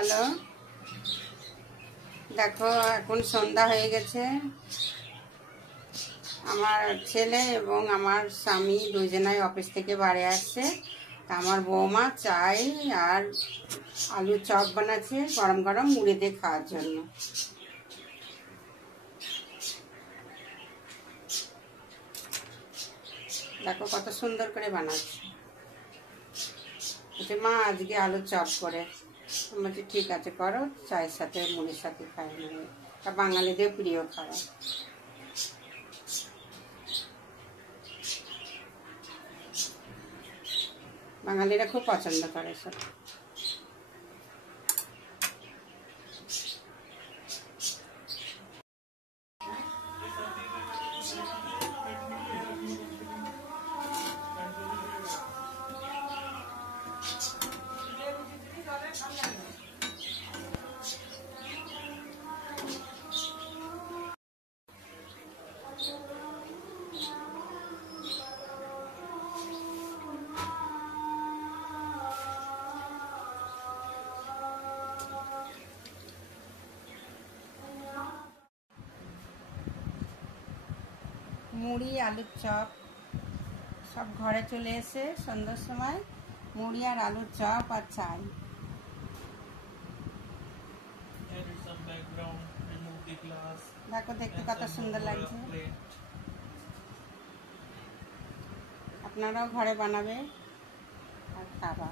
Hello, দেখো এখন সন্ধ্যা হয়ে গেছে। আমার ছেলে এবং আমার স্বামী দুজনাই অফিস থেকে বাড়ি আসছে। আমার বৌমা চাই আর আলুর চপ বানাচ্ছে গরম গরম মুড়ি দিয়ে খাওয়ার জন্য। দেখো কত সুন্দর করে বানাচ্ছে। মা আজকে আলুর চপ করে, বলছি ঠিক আছে করো, চায়ের সাথে মুড়ির সাথে খাই নেবে, তা বাঙালিদের প্রিয় খাবার। বাঙালিরা খুব পছন্দ করে সব। মুড়ি আলুর চপ সব ঘরে চলে এসে সন্ধ্যার সময় মুড়ি আর আলুর চপ আর চাই। দেখো দেখতে কত সুন্দর লাগছে। আপনারাও ঘরে বানাবে আর খাবা।